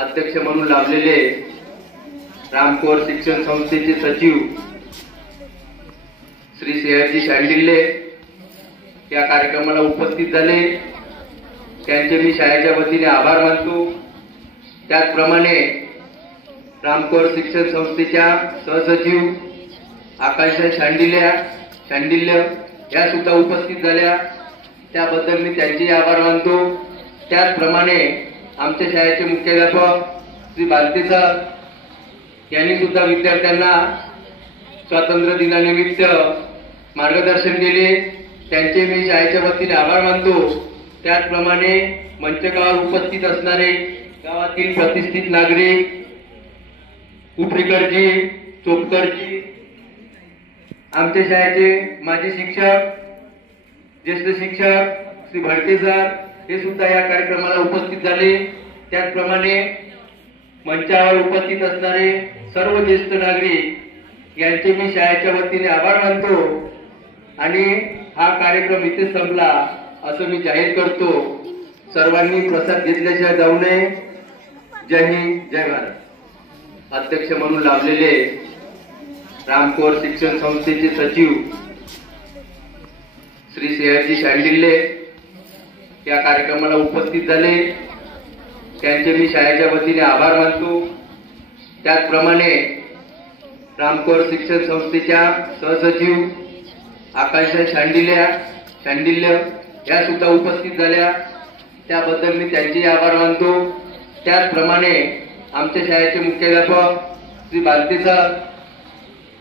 अध्यक्ष म्हणून लाभलेले रामकोर शिक्षण संस्थेचे सचिव श्री सयाजी शांडिल्ले या कार्यक्रमाला उपस्थित झाले, त्यांचे मी शाळेच्या वतीने आभार मानतो। त्याचप्रमाणे रामकोर शिक्षण संस्थेच्या सहसचिव आकांक्षा शांडिल्य या सुद्धा उपस्थित झाल्या, त्याबद्दल मी त्यांचे आभार मानतो। त्याचप्रमाणे आमच्या शाळेचे मुख्याध्यापक श्री बालते सर यांनी सुद्धा विद्यार्थ्यांना स्वातंत्र्य दिनानिमित्त मार्गदर्शन केले, त्यांचे मी शाळेच्या वतीने आभार मानतो। त्याचप्रमाणे मंचकावर उपस्थित असणारे गावातील प्रतिष्ठित नागरिक उपरीकरजी, चोपकरजी, आमच्या शाळेचे माजी शिक्षक, ज्येष्ठ शिक्षक श्री भडके सर हे सुद्धा या कार्यक्रमाला उपस्थित झाले। त्याचप्रमाणे मंचावर उपस्थित असणारे सर्व ज्येष्ठ नागरिक यांचे मी शाळेच्या वतीने आभार मानतो आणि हा कार्यक्रम इथे संपला असं मी जाहीर करतो। सर्वांनी प्रसाद घेतल्याशिवाय जाऊ नये। जय हिंद, जय भारत। अध्यक्ष म्हणून लाभलेले रामकोर शिक्षण संस्थेचे सचिव श्री सयाजी शांडिल्ले या कार्यक्रमाला उपस्थित झाले, त्यांचे मी शाळेच्या वतीने आभार मानतो। त्याचप्रमाणे रामकोर शिक्षण संस्थेच्या सहसचिव आकांक्षा शांडिल्य या सुद्धा उपस्थित झाल्या, त्याबद्दल मी त्यांचे आभार मानतो। त्याचप्रमाणे आमच्या शाळेचे मुख्याध्यापक श्री बालते सर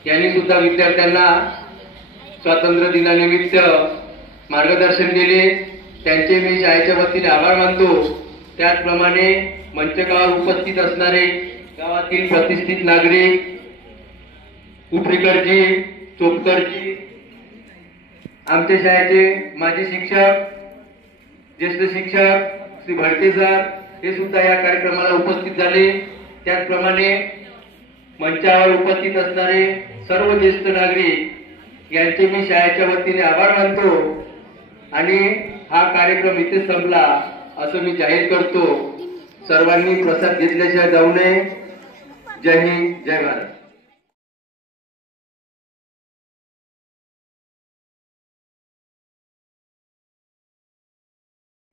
यांनी सुद्धा विद्यार्थ्यांना स्वातंत्र्य दिनानिमित्त मार्गदर्शन केले, त्यांचे मी शाळेच्या वतीने आभार मानतो। त्याचप्रमाणे मंचकावर उपस्थित असणारे गावातील प्रतिष्ठित नागरिक उपरीकरजी, चोपकरजी, आमच्या शाळेचे माजी शिक्षक, ज्येष्ठ शिक्षक श्री भडके सर हे सुद्धा या कार्यक्रमाला उपस्थित झाले। त्याचप्रमाणे मंचावर उपस्थित असणारे सर्व ज्येष्ठ नागरिक यांचे मी शाळेच्या वतीने आभार मानतो आणि हा कार्यक्रम इथे संपला असं मी जाहीर करतो। सर्वांनी प्रसाद घेतल्याशिवाय जाऊ नये। जय हिंद, जय भारत।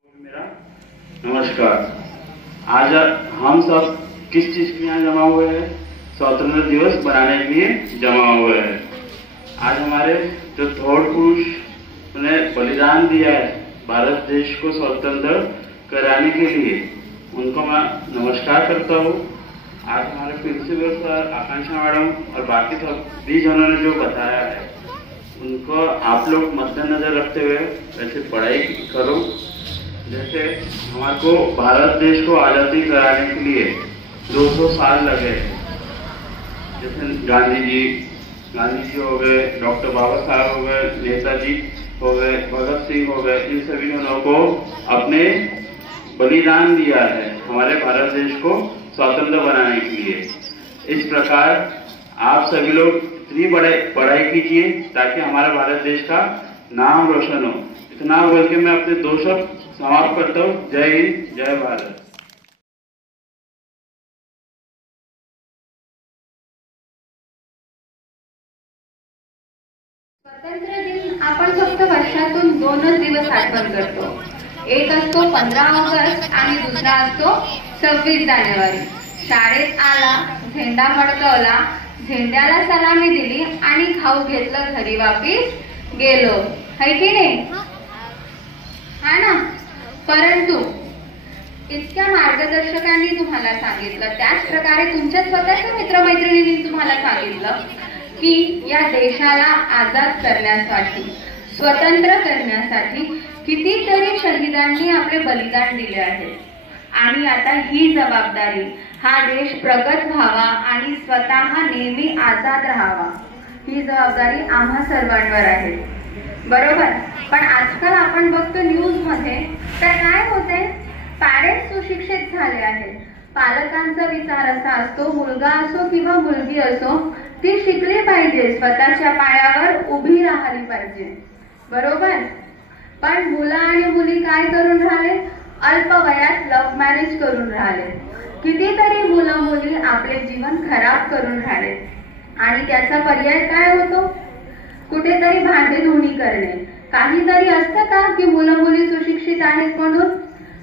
मेरा नमस्कार। आज हम सब किस चीज के यहाँ जमा हुए हैं? स्वतंत्रता दिवस बनाने के लिए जमा हुए हैं। आज हमारे जो थोड़ पुरुष ने बलिदान दिया है भारत देश को स्वतंत्र कराने के लिए, उनको मैं नमस्कार करता हूँ। आज हमारे प्रिंसिपल सर, आकांक्षा मैडम और बाकी सभी जनों ने जो बताया है उनको आप लोग मद्देनजर रखते हुए वैसे पढ़ाई करो। जैसे हमारे को भारत देश को आज़ादी कराने के लिए 200 साल लगे, जैसे गांधी जी हो गए, डॉक्टर बाबा साहब हो गए, नेताजी हो गए, भगत सिंह हो गए, इन सभी जनों को अपने बलिदान दिया है हमारे भारत देश को स्वतंत्र बनाने के लिए। इस प्रकार आप सभी लोग इतनी पढ़ाई कीजिए ताकि हमारे भारत देश का नाम रोशन हो। इतना बोल के मैं अपने 2 शब्द समाप्त करता हूँ। जय हिंद, जय भारत। स्वातंत्र्य दिन आपण फक्त वर्षातून 2च दिवस आठवण करतो। एक असतो 15 ऑगस्ट आणि दुसरा असतो 26 जानेवारी। शाळेत आला, झेंडा फडकवला, झेंड्याला सलामी दिली आणि खाऊ घेतलं, घरी वापिस गेलो, है की नाही? हा ना? परंतु इतक्या मार्गदर्शकांनी तुम्हाला सांगितलं, त्याच प्रकारे तुमच्या स्वतःच्या मित्रमैत्रिणींनी तुम्हाला सांगितलं की या देशाला आजाद करण्यासाठी, स्वतंत्र करण्यासाठी कितीतरी शहीदांनी आपले बलिदान दिले आहे आणि आता ही जबाबदारी, हा देश प्रगत व्हावा आणि स्वतः नेहमी आजाद राहावा, ही जबाबदारी आम्हा सर्वांवर आहे, बरोबर? पण आजकाल आपण बघतो न्यूज मध्ये तर काय होते, पॅरेंट्स सुशिक्षित झाले आहेत, पालकांचा विचार असा असतो, मुलगा असो किंवा मुलगी असो ती शिकली पाहिजे, स्वतःच्या पायावर उभी राहिली पाहिजे, बरोबर? पण मुलं आणि मुली काय करून राहिले, अल्प वयात लव्ह मॅरेज करून राहिले, कितीतरी मुलं मुली आपले जीवन खराब करून राहिले आणि त्याचा पर्याय काय होतो? कुठेतरी भांडेधुणी करणे. काहीतरी असतं का की मुलं मुली सुशिक्षित आहेत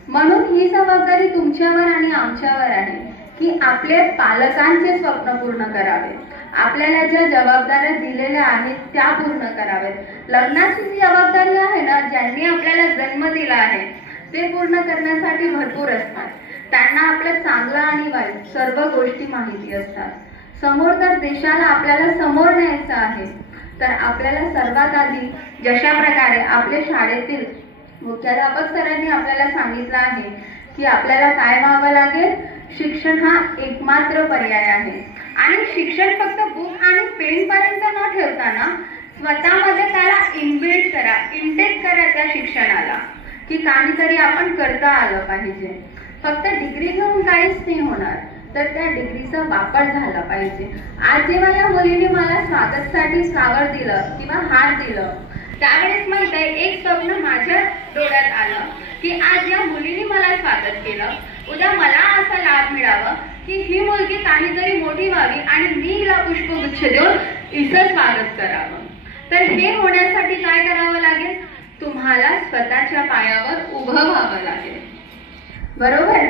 म्हणून ही जबाबदारी तुमच्यावर आणि आमच्यावर आहे की आपले पालकांचे स्वप्न पूर्ण करावे. आपल्याला ज्या जबाबदाऱ्या दिलेल्या आहेत त्या पूर्ण करावेत. लग्नाची जी जबाबदारी आहे ना, ज्यांनी आपल्याला जन्म दिला आहे ते पूर्ण करण्यासाठी भरपूर असतात. त्यांना आपलं चांगलं आणि वाईट सर्व गोष्टी माहिती असतात. समोर तर देशाला आपल्याला समोर न्यायचं आहे, तर आपल्याला सर्वात आधी जशा प्रकारे आपल्या शाळेतील मुख्याध्यापक सरांनी आपल्याला सांगितलं आहे की आपल्याला काय व्हावं लागेल. शिक्षण हा एकमात्र पर्याय आहे आणि शिक्षण फक्त बुक आणि पेन पर्यंत न ठेवताना स्वतःमध्ये त्याला इनबिल्ट करा, इंटेक करा त्या शिक्षणाला की काहीतरी आपण करता आलं पाहिजे. फक्त डिग्री घेऊन काहीच नाही होणार, तर त्या डिग्रीचा वापर झाला पाहिजे. आज जेव्हा या मुलीने मला स्वागतासाठी फ्लावर दिलं किंवा हार दिलं, त्यावेळेस माहित आहे एक स्वप्न माझ्या डोळ्यात आलं की आज या मुलीने मला स्वागत केलं, उद्या मला असा लाभ मिळावा की ही मुलगी काहीतरी मोठी व्हावी आणि मी हिला पुष्पगुच्छ देऊन हिचं स्वागत करावं. तर हे होण्यासाठी काय करावं लागेल? तुम्हाला स्वतःच्या पायावर उभं व्हावं लागेल, बरोबर?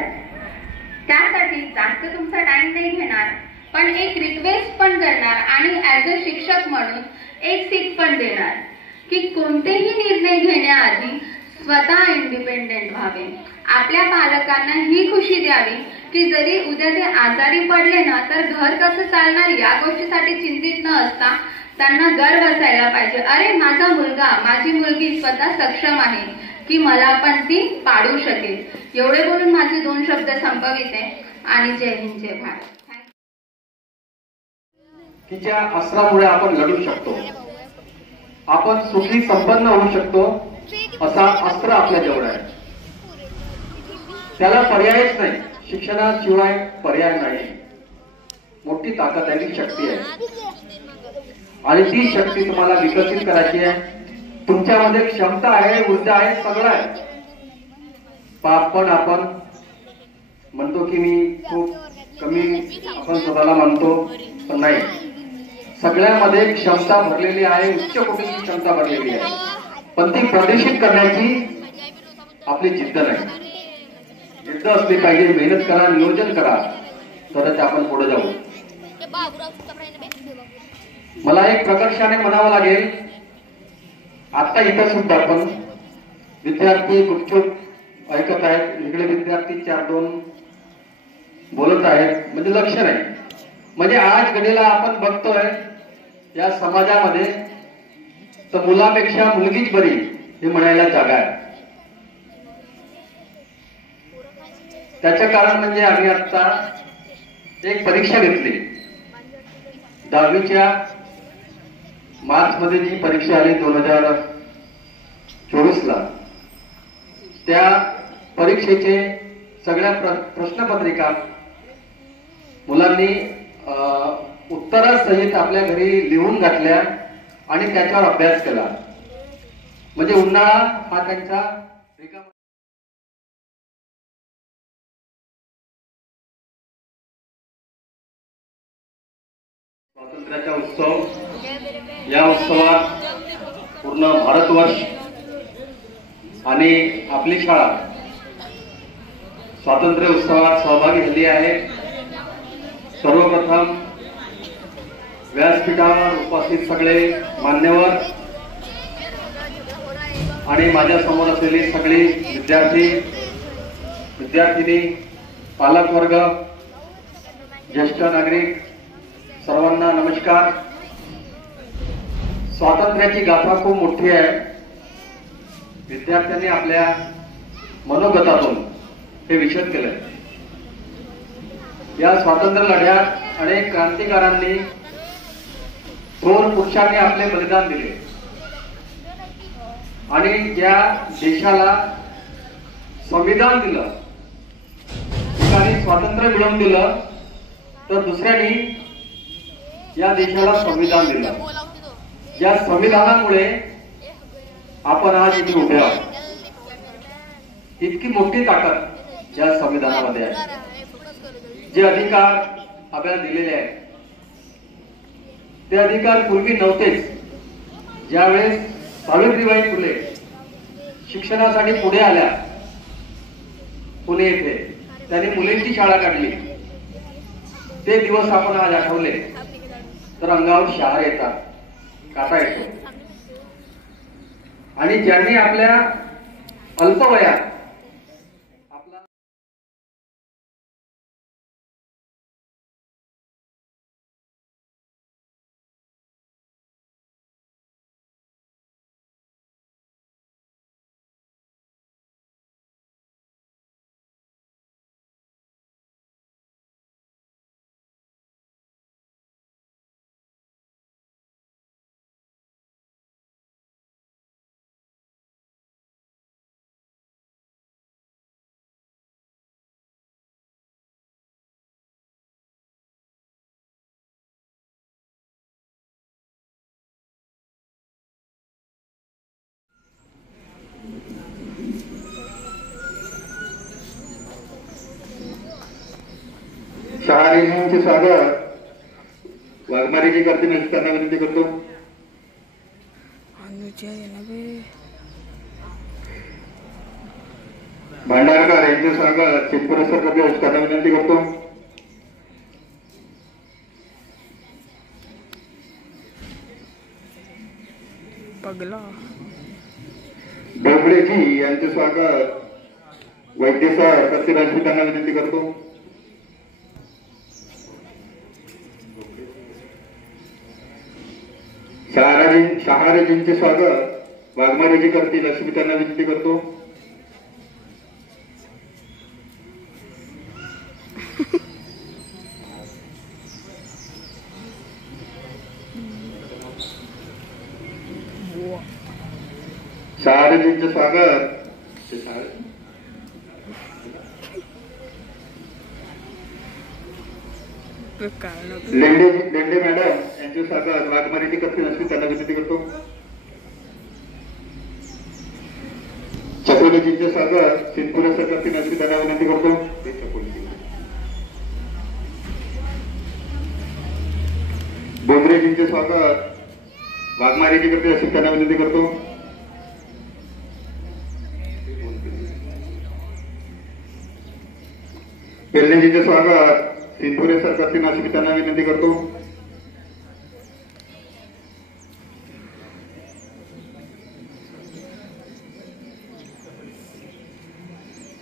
त्यासाठी जास्त तुमचा टाइम नाही घेणार, पण एक रिक्वेस्ट पण करणार आणि ऍज अ शिक्षक म्हणून एक सीख पण देणार की कोणतेही निर्णय घेण्याआधी स्वतः इंडिपेंडेंट व्हावे. आपल्या पालकांना ही खुशी द्यावी की जरी उद्या ते आजारी पडले ना, तर घर कसं चालणार या गोष्टीसाठी चिंतित न असता त्यांना गर्व असायला पाहिजे. अरे माझा मुलगा, माझी मुलगी स्वतः सक्षम आहे की मला पण ती पाडू शकेल. एवढे बोलून माझे 2 शब्द संपविते आणि जय हिंद जय भारत. तिच्या अस्त्रामुळे आपण लढू शकतो, आपण सुखी संपन्न होऊ शकतो. असा अस्त्र आपल्या जवळ आहे, त्याला पर्यायच नाही. शिक्षणाशिवाय पर्याय नाही. मोठी ताकद आहे, ती शक्ती आहे आणि ती शक्ती तुम्हाला विकसित करायची आहे. तुमच्यामध्ये क्षमता आहे, ऊर्जा आहे, सगळं आहे. पण आपण म्हणतो की मी खूप कमी आपण स्वतःला म्हणतो, पण नाही. सगळ्यामध्ये क्षमता भरलेली आहे, उच्च कोटीची क्षमता भरलेली आहे, पण ती प्रदर्शित करण्याची आपली जिद्द नाही. जिद्द असली पाहिजे. मेहनत करा, नियोजन करा, तरच आपण पुढे जाऊ. मला एक प्रकर्षाने म्हणावं लागेल, आता इथं सुद्धा आपण विद्यार्थी गुपचूप ऐकत आहेत. इकडे विद्यार्थी 4-2 बोलत आहेत, म्हणजे लक्ष नाही. म्हणजे आज घडीला आपण बघतोय या समाजामध्ये तर मुलापेक्षा मुलगीच बरी हे म्हणायला जागा आहे. त्याचं कारण म्हणजे आम्ही आता एक परीक्षा घेतली. 10वीच्या मार्च मध्ये जी परीक्षा आली 2024ला, त्या परीक्षेचे सगळ्या प्रश्नपत्रिका मुलांनी उत्तरासहित आपल्या घरी लिहून घातल्या आणि त्याच्यावर अभ्यास केला. म्हणजे उन्हाळा हा त्यांचा रिकामा. स्वातंत्र्याचा उत्सव, या उत्सवात पूर्ण भारतवर्ष आणि आपली शाळा स्वातंत्र्य उत्सवात सहभागी झाली आहे. सर्वप्रथम व्यासपीठावर उपस्थित सगळे मान्यवर आणि माझ्या समोर असलेली सगळी विद्यार्थी विद्यार्थिनी, पालकवर्ग, ज्येष्ठ नागरिक, सर्वांना नमस्कार. स्वातंत्र्याची गाथा खूप मोठी आहे. विद्यार्थ्यांनी आपल्या मनोगतातून हे विशद केलंय. या स्वातंत्र्य लढ्यात अनेक क्रांतिकारांनी, थोर पुरुषांनी आपले बलिदान दिले आणि ज्या देशाला संविधान दिलं, एकाने स्वातंत्र्य मिळवून दिलं तर दुसऱ्याने या देशाला संविधान दिलं. या संविधानामुळे आपण आज इथे उभे आहोत. इतकी मोठी ताकद या संविधानामध्ये आहे. जे अधिकार आपल्याला दिलेले आहेत ते अधिकार पूर्वी नव्हतेच. ज्यावेळेस सावित्रीबाई फुले शिक्षणासाठी पुढे आल्या पुणे येथे, त्यांनी मुलींची शाळा काढली. ते दिवस आपण आज आठवले तर अंगावर शहारे येतात, काटा येतो. आणि ज्यांनी आपल्या अल्पवयात आपला शाळेचे स्वागत वाघमारेजी करते त्यांना विनंती करतो. भांडारकर यांचे स्वागत चितपुरेश्वर करते त्यांना विनंती करतो. डोबळेजी यांचे स्वागत वैद्यसर करते त्यांना विनंती करतो. शहारेजींचे स्वागत वाघमारेजी करतील अशी मी त्यांना विनंती करतो. शहारेजींचे स्वागत लेंडे मॅडम यांचे स्वागत वाघमारेजी करतील अशी त्यांना विनंती करतो. चकोलीजींचे स्वागत सिद्धपुरेश्वर करतील अशी त्यांना विनंती करतो. बोंद्रेजींचे स्वागत वाघमारेजी करतील अशी त्यांना विनंती करतो. पेल्लेजींचे स्वागत सिद्धपुरेश्वर करतील अशी त्यांना विनंती करतो.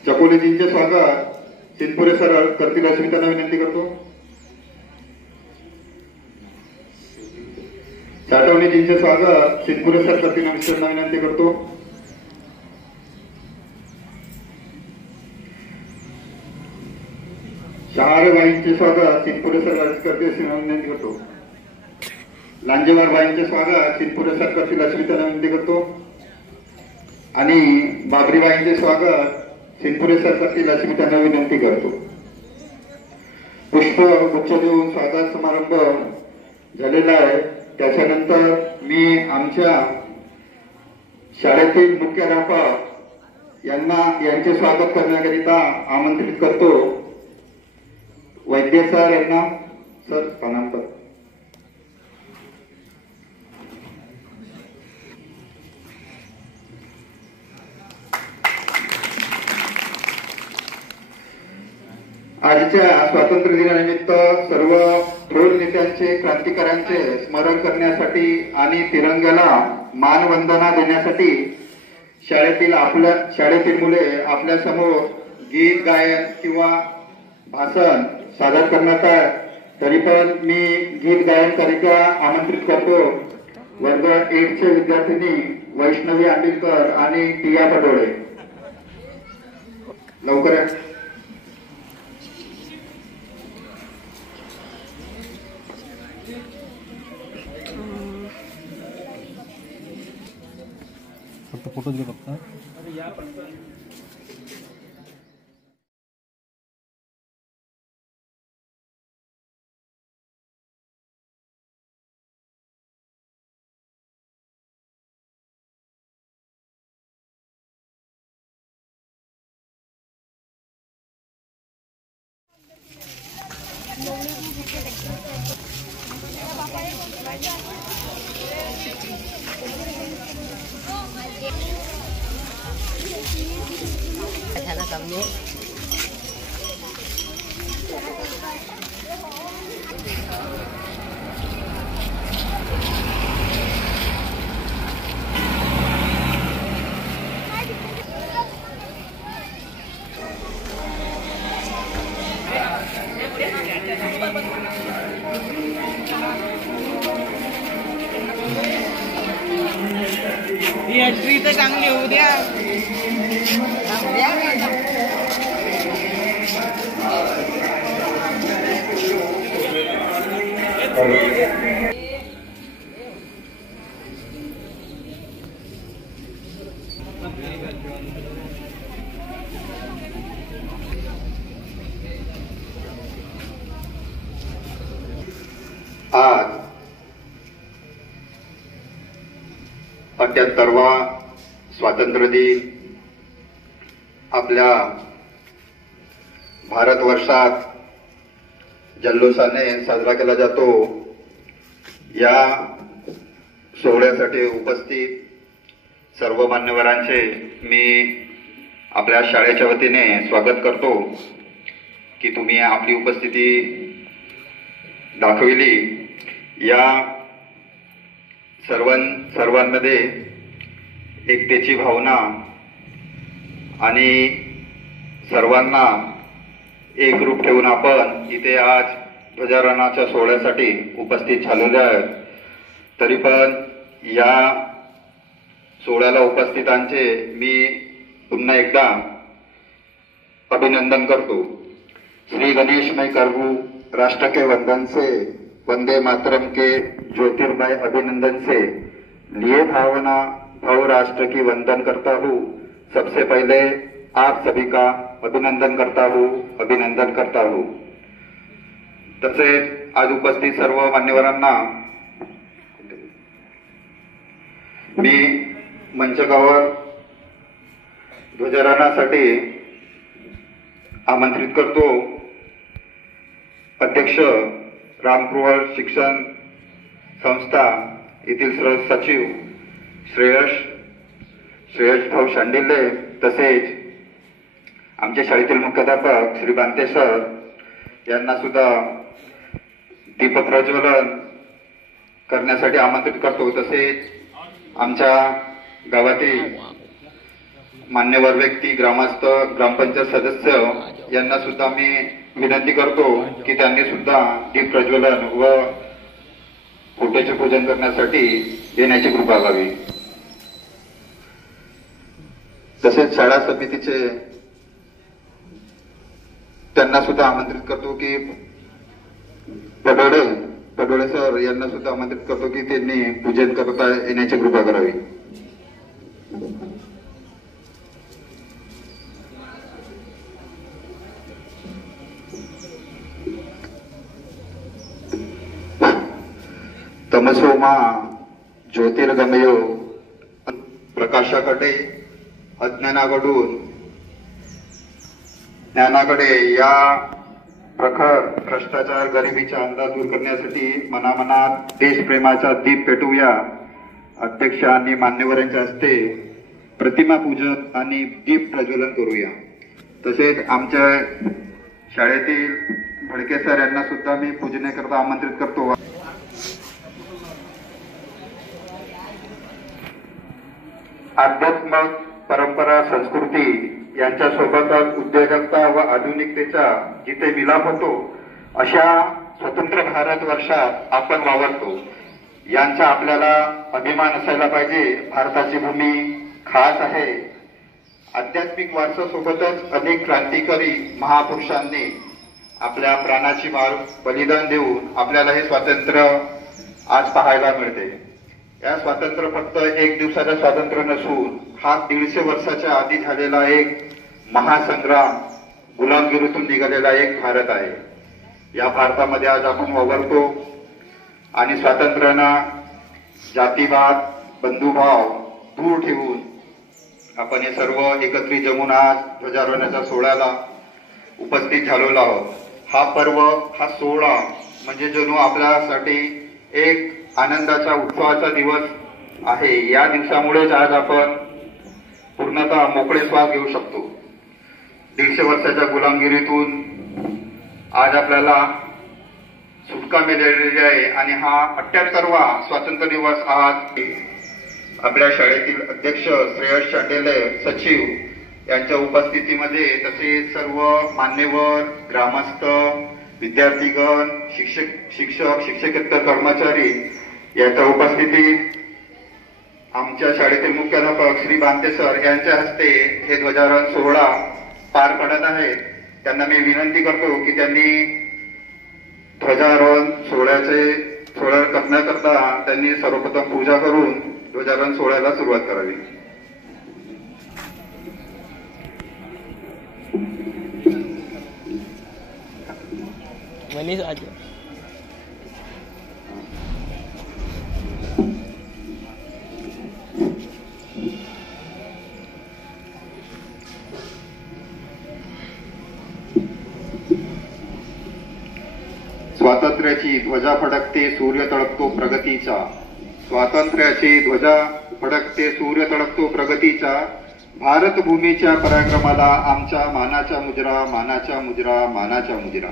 चकोलीजींचे स्वागत सिद्धपुरेश्वर करतील अशी त्यांना विनंती करतो. साठवणीजींचे स्वागत सिद्धपुरेश्वर करतील अशी त्यांना विनंती करतो. शहारेबाईंचे स्वागत सिद्धपुरेश्वर करतील अशी विनंती करतो. लांजेवारबाईंचे स्वागत सिद्धपुरेश्वर करतील अशी त्यांना विनंती करतो. आणि बाबरीबाईंचे स्वागत सिद्धपुरेश्वर करतील अशी मी त्यांना विनंती करतो. पुष्प गुच्छ देऊन स्वागत समारंभ झालेला आहे. त्याच्यानंतर मी आमच्या शाळेतील मुख्याध्यापक यांचे स्वागत करण्याकरिता आमंत्रित करतो. वैद्य सर यांना सर स्थानांतर. आजच्या स्वातंत्र्य दिनानिमित्त सर्व थोर नेत्यांचे क्रांतिकारांचे स्मरण करण्यासाठी आणि तिरंग्याला मानवंदना देण्यासाठी शाळेतील मुले आपल्या समोर गीत गायन किंवा भाषण सादर करण्यात आहे. तरी पण मी गीत गायन करिता आमंत्रित करतो वर्ग 1 चे विद्यार्थिनी वैष्णवी आंबेडकर आणि टिया पडोळे. लवकर फक्त फोटोज घे फक्त. एंट्री तर चांगली होऊ द्या. आज 78वा स्वातंत्र्य दिन आपल्या भारतवर्षात जल्लोषाने साजरा केला जातो. या सोहळ्यासाठी उपस्थित सर्व मान्यवरांचे मी आपल्या शाळेच्या वतीने स्वागत करतो की तुम्ही आपली उपस्थिती दाखविली. या सर्वांमध्ये एकतेची भावना आणि सर्वांना एकरूप ठेवून आपण इथे आज ध्वजारोहणाच्या सोहळ्यासाठी उपस्थित झालेले आहेत. तरी पण या सोहळ्याला उपस्थितांचे मी पुन्हा एकदा अभिनंदन करतो. श्री गणेशमय करबू राष्ट्र के वंदन से, वंदे मातरम के ज्योतिर्मय अभिनंदन से लिए भावना भाव राष्ट्र की वंदन करता हूँ. सबसे पहले आप सभी का अभिनंदन करता हूँ. तसेच आज उपस्थित सर्व मान्यवरांना मी मंचकावर ध्वजारोहणासाठी आमंत्रित करतो. अध्यक्ष रामकुवर शिक्षण संस्था येथील सचिव श्रेयश भाऊ शांडिल्य, तसेच आमच्या शाळेतील मुख्याध्यापक श्री बांते सर यांना सुद्धा दीपप्रज्वलन करण्यासाठी आमंत्रित करतो. तसेच आमच्या गावातील मान्यवर व्यक्ती, ग्रामस्थ, ग्रामपंचायत सदस्य यांना सुद्धा मी विनंती करतो की त्यांनी सुद्धा दीप प्रज्वलन व फोटोचे पूजन करण्यासाठी येण्याची कृपा करावी. तसेच शाळा समितीचे त्यांना सुद्धा आमंत्रित करतो की पडोळे सर यांना सुद्धा आमंत्रित करतो की त्यांनी पूजन करता येण्याची कृपा करावी. तमसोमा ज्योतिर्गमयो, प्रकाशाकडे अज्ञानाकडून ज्ञानाकडे या प्रखर भ्रष्टाचार, गरिबीचा अंदाज दूर करण्यासाठी मनामनात देशप्रेमाचा दीप पेटवूया. अध्यक्ष आणि मान्यवरांच्या हस्ते प्रतिमा पूजन आणि दीप प्रज्वलन करूया. तसेच आमच्या शाळेतील भडके सर यांना सुद्धा मी पूजनेकरता आमंत्रित करतो. आध्यात्मिक परंपरा, संस्कृती यांच्यासोबतच उद्योजकता व आधुनिकतेचा जिथे मिलाप होतो अशा स्वतंत्र भारत वर्षात आपण वावरतो. यांचा आपल्याला अभिमान असायला पाहिजे. भारताची भूमी खास आहे. आध्यात्मिक वारसासोबतच अनेक क्रांतिकारी महापुरुषांनी आपल्या प्राणाची बलिदान देऊन आपल्याला हे स्वातंत्र्य आज पाहायला मिळते. या स्वातंत्र्य फक्त एक दिवसाचं स्वातंत्र्य नसून हा 150 वर्षाच्या आधी झालेला एक महासंग्राम, गुलामगिरीतून निघालेला एक भारत आहे. या भारतामध्ये आज आपण वावरतो आणि स्वातंत्र्यानं जातीवाद, बंधुभाव दूर ठेवून आपण हे सर्व एकत्रित जमून आज ध्वजारोहणाच्या सोहळ्याला उपस्थित झालेलो आहोत. हा पर्व, हा सोहळा म्हणजे जणू आपल्यासाठी एक आनंदाचा, उत्सवाचा दिवस आहे. या दिवसामुळेच आज आपण पूर्णतः मोकळे श्वास घेऊ शकतो. 150 वर्षाच्या गुलामगिरीतून आज आपल्याला सुटका मिळालेली आहे आणि हा 78वा स्वातंत्र्य दिवस आज आपल्या शाळेतील अध्यक्ष श्रेयस शांडेले सचिव यांच्या उपस्थितीमध्ये तसेच सर्व मान्यवर ग्रामस्थ विद्यार्थीगण शिक्षकेतर कर्मचारी यांच्या उपस्थितीत आमच्या शाळेतील मुख्याध्यापक श्री बांते सर यांच्या हस्ते हे ध्वजारोहण सोहळा पार पडत आहे. त्यांना मी विनंती करतो की त्यांनी ध्वजारोहण सोहळा करण्याकरता त्यांनी सर्वप्रथम पूजा करून ध्वजारोहण सोहळ्याला सुरुवात करावी. मनीष आज स्वातंत्र्याची ध्वजा फडकते सूर्य तळपतो प्रगतीचा. स्वातंत्र्याची ध्वजा फडकते सूर्य तळपतो प्रगतीचा. भारत भूमीच्या पराक्रमाला आमच्या मानाचा मुजरा मानाचा मुजरा मानाचा मुजरा.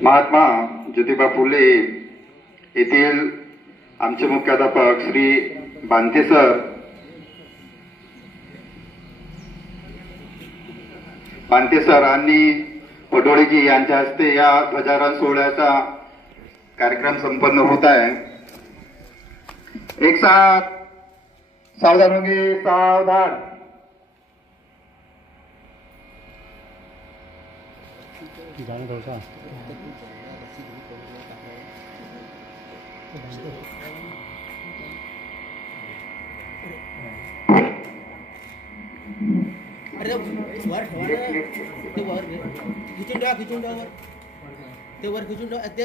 महात्मा ज्योतिबा फुले येथील आमचे मुख्याध्यापक श्री बांते सर आणि पडोळीजी यांच्या हस्ते या ध्वजारोहण सोहळ्याचा कार्यक्रम संपन्न होत आहे. एक साथ सावधान होंगे सावधान. जाने दो सा अरे वर ते वर खिचून ठेवा वर ते वर खिचून ठेवा ते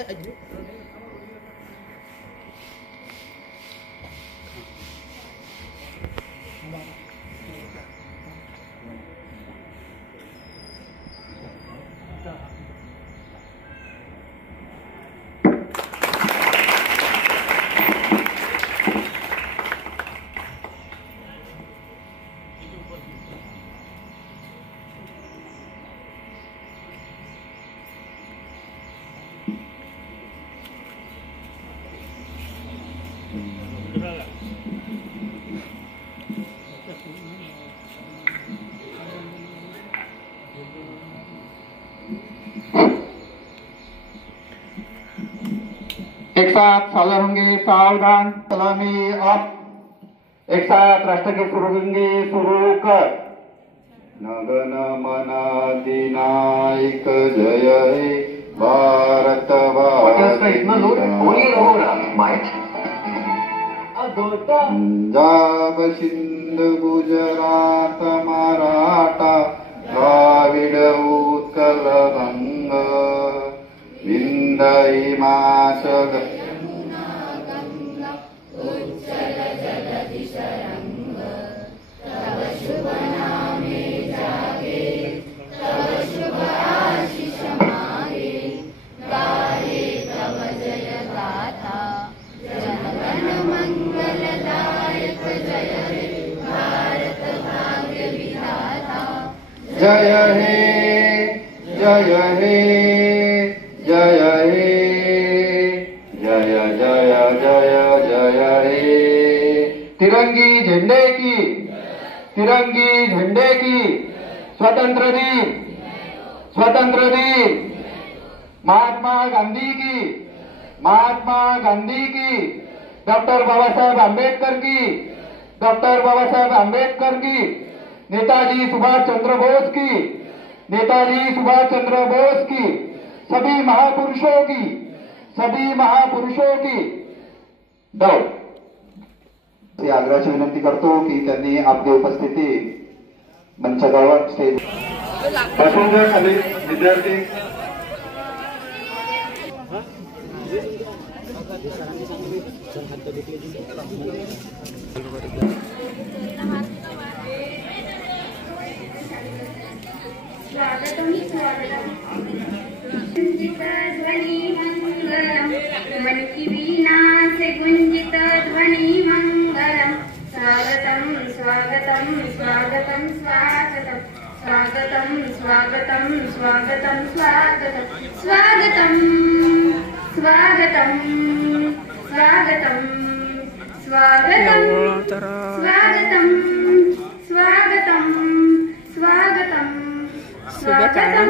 एक साथ सावधान होंगे सावधान. सलामी आप. एक साथ राष्ट्रगीत शुरू होंगे शुरू कर. नगन मन अधिनायक नायक जय हे भारत पंजाब सिंध गुजरात मराठा द्राविड उत्कल गंग विंध्य हिमाचल जय हे जय हे जय हे जय जय जय जय हे तिरंगी झंडे की स्वतंत्र दिन महात्मा गांधी की डॉक्टर बाबासाहेब आंबेडकर की नेताजी सुभाष चंद्र बोस की सभी महापुरुषों की दौड आग्रहाची विनंती करतो की त्यांनी आपली उपस्थिती मंचावर स्टेज बसून जा खाली विद्यार्थी स्वागतम ध्वनि मंगलम मन की वीणा से गुंजित ध्वनि मंगलम स्वागतम स्वागतम स्वागतम स्वागतम स्वागतम स्वागतम स्वागतम स्वागतम स्वागतम स्वागतम स्वागतम स्वागतम स्वागतम स्वागतम स्वागतम स्वागतम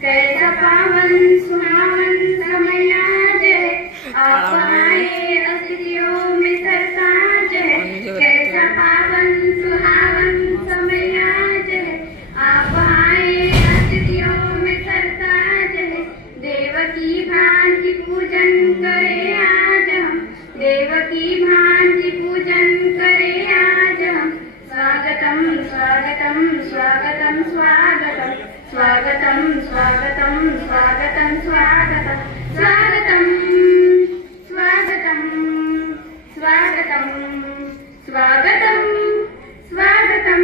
कैसा पावन सुहावन समय आज है आप आए अतिथियों में सरताज है कैसा पावन सुहावन समय आज है आप आए अतिथियों में सरताज है देवकी भांति पूजन करे आज हम देवकी भांति पूजन करे आज हम स्वागतम स्वागतम स्वागतम स्वागतम स्वागतम स्वागतम स्वागतम स्वागतम स्वागतम स्वागतम स्वागतम स्वागतम स्वागतम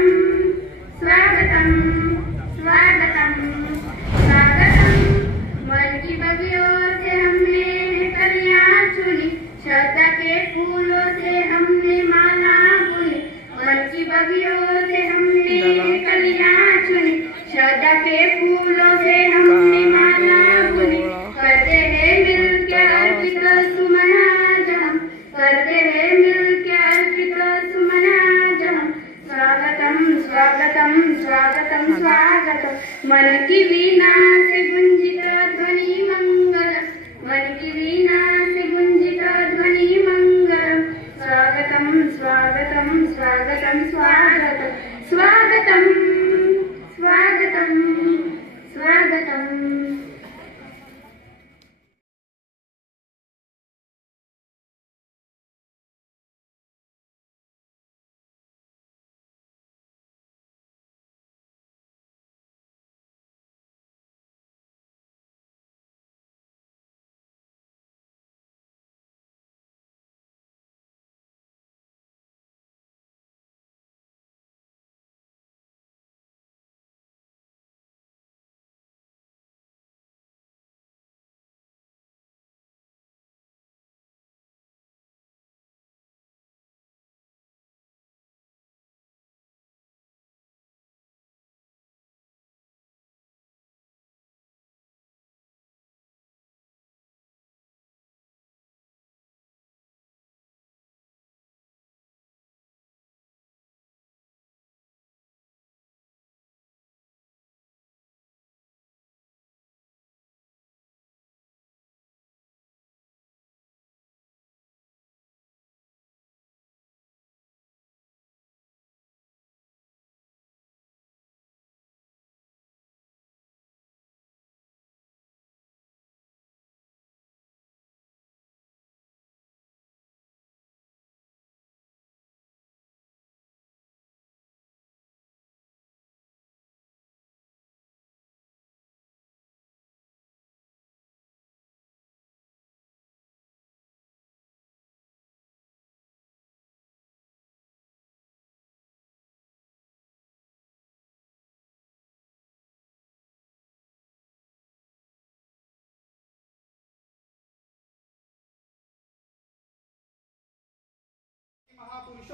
स्वागतम स्वागतम स्वागतम मन की बगियों से हमने कलियां चुनी श्रद्धा के फूलों से हमने माला बुनी मन की बगियों से हमने कलियां चुनी श्रद्धा के फूलों से हमने माला बुनी करते हैं मिलकर अर्पित सुमन आज हम करते हैं मिलकर अर्पित सुमन आज हम स्वागतम स्वागतम स्वागतम स्वागतम मन की वीणा से गुंजित ध्वनि मंगलम मन की वीणा से गुंजित ध्वनि मंगलम स्वागतम स्वागतम स्वागतम स्वागतम स्वागतम स्वागतम स्वागतम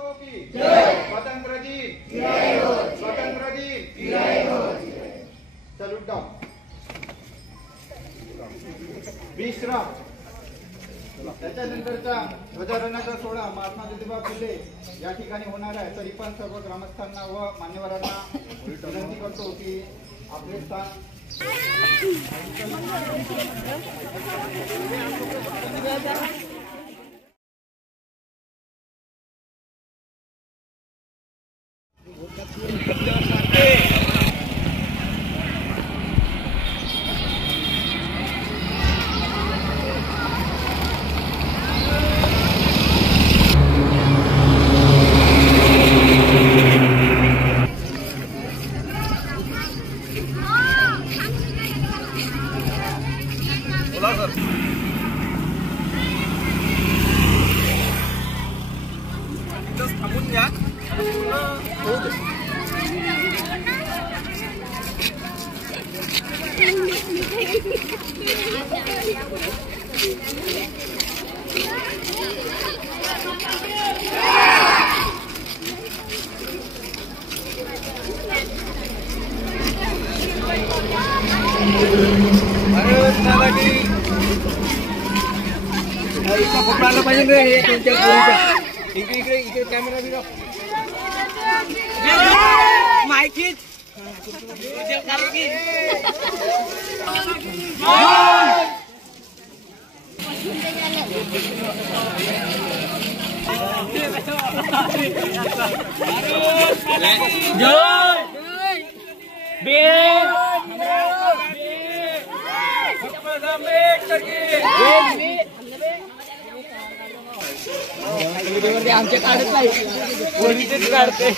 महोत्सव की स्वतंत्र दिन स्वतंत्र दिन सॅल्यूट डाऊन विश्राम. त्याच्यानंतरचा ध्वजारोहणाचा सोहळा महात्मा ज्योतिबा फुले या ठिकाणी होणार आहे. तरी पण सर्व ग्रामस्थांना व मान्यवरांना विनंती करतो की आपले स्थान इकडे कॅमेरा बिरा माहिती आमच्या काढत नाही कोणीच काढते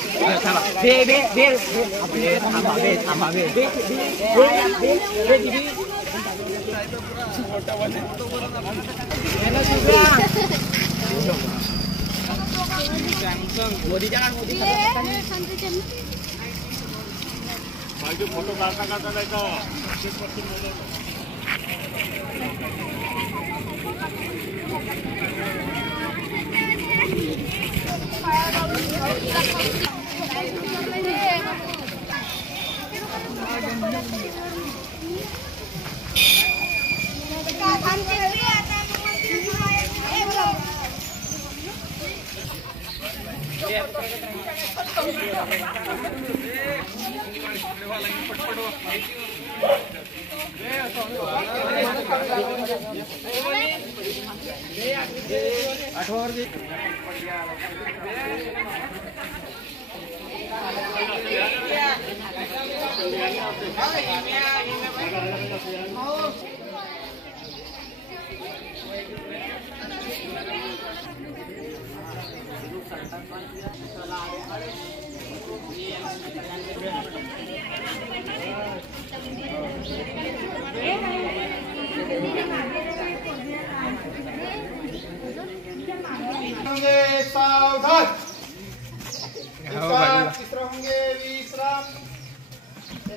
फोटो काढता काढता नाही का सावधान तिसरा होंगे विश्राम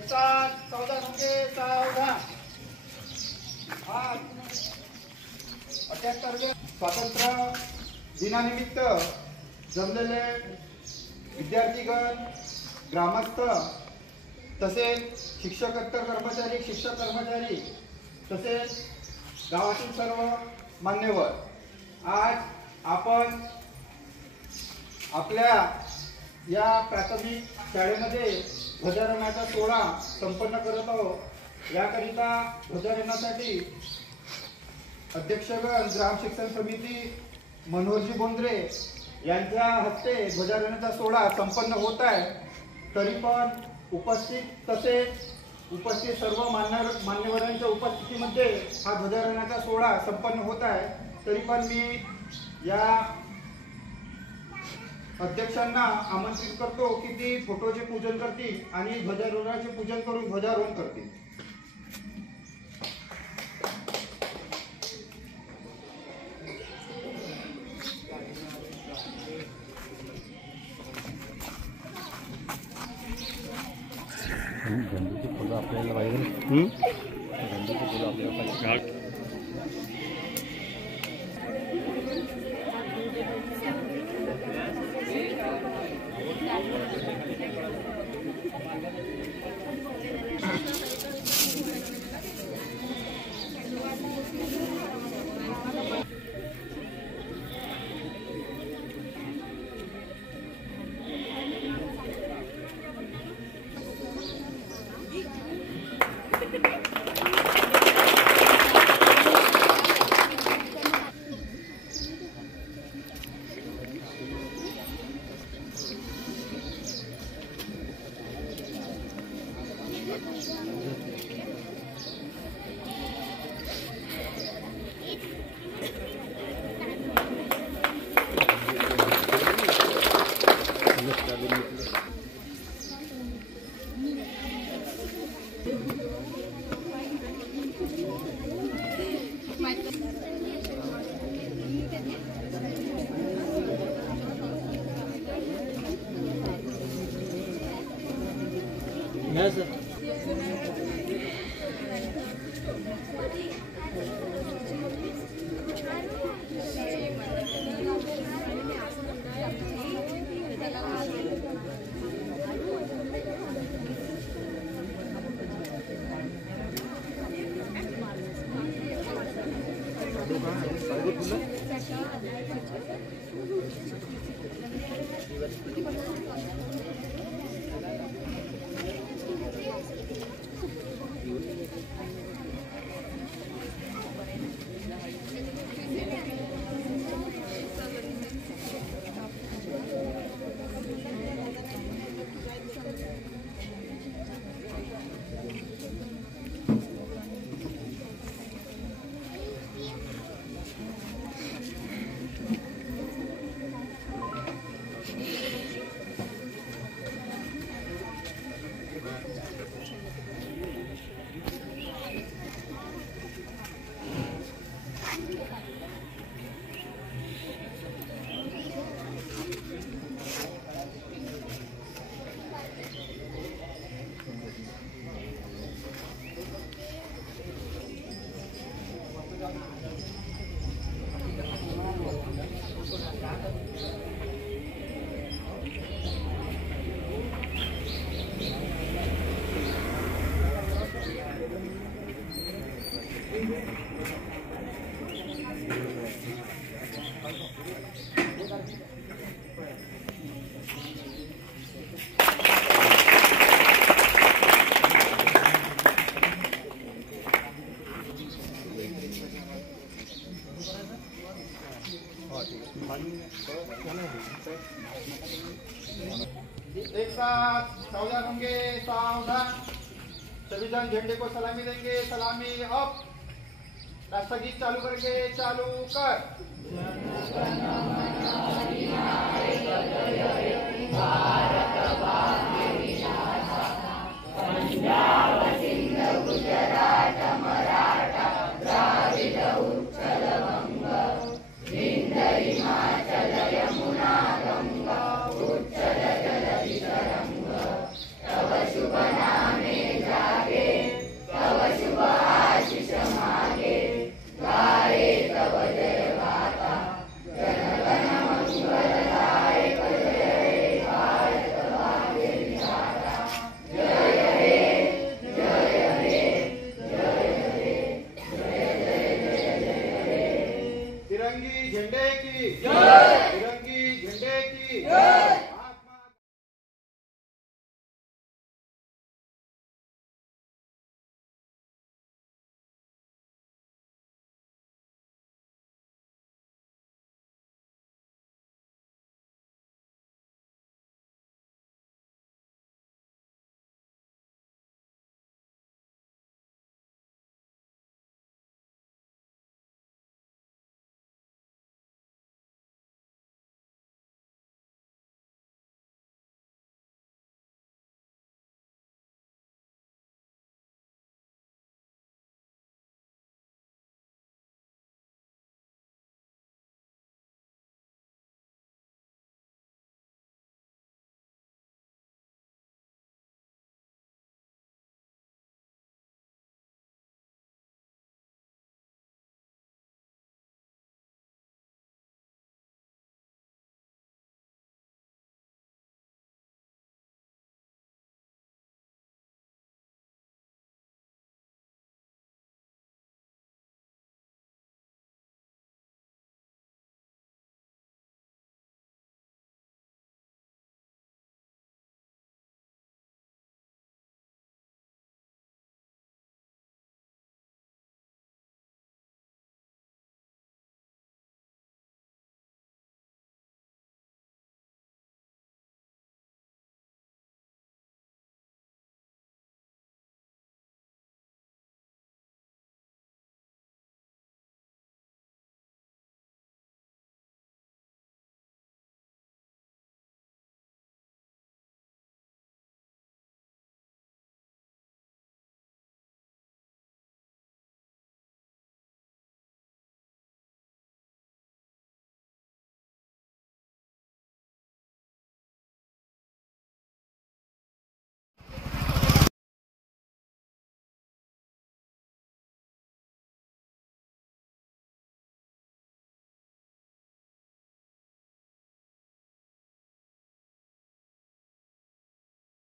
सावधान होंगे सावधान स्वातंत्र्य दिनानिमित्त जमलेले विद्यार्थीगण ग्रामस्थ तसेच शिक्षकेतर कर्मचारी शिक्षक कर्मचारी तसेच गावातील सर्व मान्यवर आज आपण आपल्या या प्राथमिक शाळेमध्ये ध्वजारोहणाचा सोहळा संपन्न करत आहोत. याकरिता ध्वजारोहणासाठी अध्यक्षगण ग्राम शिक्षण समिती मनोहरजी बोंद्रे यांच्या हस्ते ध्वजारोहणाचा सोहळा संपन्न होत आहे. तरी पण उपस्थित सर्व मान्यवरांच्या उपस्थितीमध्ये हा ध्वजारोहणाचा सोहळा संपन्न होत आहे. तरी पण मी या अध्यक्षांना आमंत्रित करतो की ती फोटोचे पूजन करतील आणि ध्वजारोहणाचे पूजन करून ध्वजारोहण करतील. झेंडूची फुलं आपल्याला पाहिजे. झेंडूची फुलं आपल्याला पाहिजे. Yes, sir. एक साथ सावधान होंगे, सावधान। सभी जन झंडे को सलामी देंगे, सलामी अप। राष्ट्रगीत चालू करके चालू कर।